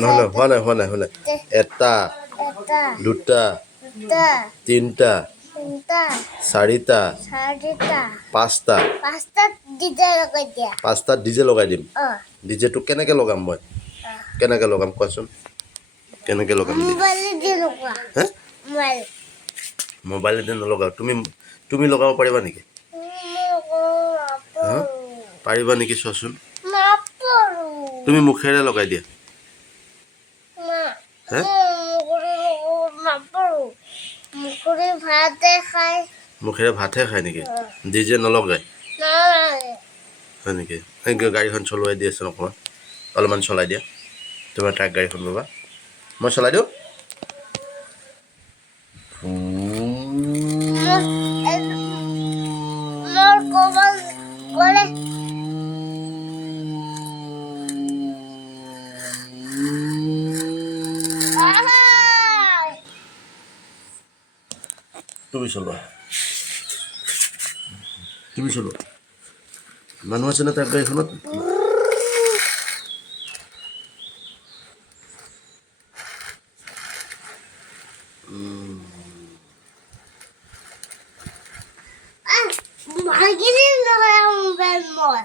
নহ'লে হোৱা নাই এটা দুটা তিনিটা চাৰিটা পাঁচটা পাঁচটাত ডিজে লগাই দিম ডিজেটো কেনেকৈ লগাম মই কেনেকৈ লগাম কোৱাচোন কেনেকৈ লগাম হে মোবাইলেদি নলগাওঁ তুমি লগাব পাৰিবা নেকি হা পাৰিবা নেকি চোৱাচোন তুমি মুখেৰে লগাই দিয়া হে মুখেৰে ভাতহে খায় নেকি ডিজে নলগাই হয় নেকি গাড়ীখন চলোৱাই দিয়াচোন অকণমান অলপমান চলাই দিয়া তোমাৰ ট্ৰাক গাড়ীখন বাবা মই চলাই দিওঁ তুমি চলোৱা মানুহ আছে না ট্ৰাক গাড়ীখনত